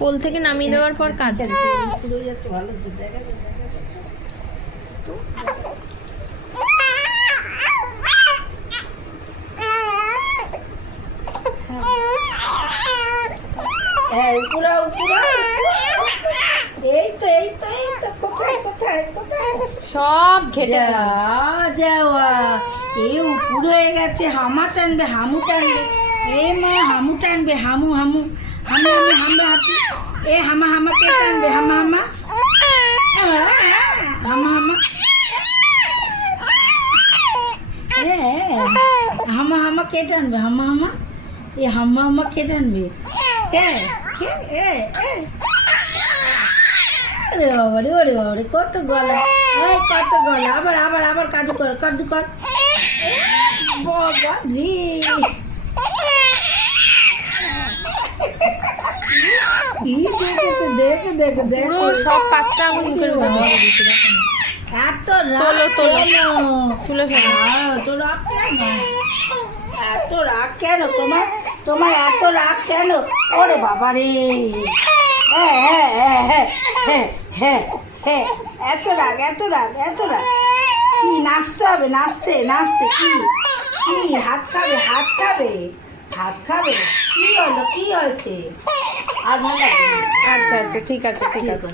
কোল থেকে নামিয়ে দেওয়ার পর কাজ সব ঘেটে যাওয়া এ উপর হয়ে গেছে হামা টানবে হামু টানবে। এ মা হামু টানবে হামু হামু। হামু হামু হামু হাতি। এ হামা হামা কে টানবে হামা হামা? আহ, হামা হামা। এ, হামা হামা কে টানবে? হামা হামা? এ হামা হামা কে টানবে? কে এ এ। আরে বাবা রে ওরে বাবা রে কত গলা। ওই কত গলা। আবার আবার আবার কাজু কর কাজু কর। বাবা রে কি দেখেছে দেখ দেখ দেখ পুরো সব পাঁচটা আঙুল বন্ধ করে দিয়েছে দেখো এত তোলো, রাগ তোলো। কেন? তুলে ফেলো। তো রাগ কেন? এত রাগ কেন? তোমার তোমার এত রাগ কেন? ওরে বাবা রে হ্যাঁ হ্যাঁ হ্যাঁ হ্যাঁ হ্যাঁ হ্যাঁ হ্যাঁ। এত রাগ এত রাগ এত রাগ। কি নাচতে হবে নাচতে নাচতে কি? কি হাত খাবে হাত খাবে? হাত খাবে? কি হলো কি হয়েছে? আচ্ছা আচ্ছা ঠিক আছে ঠিক আছে।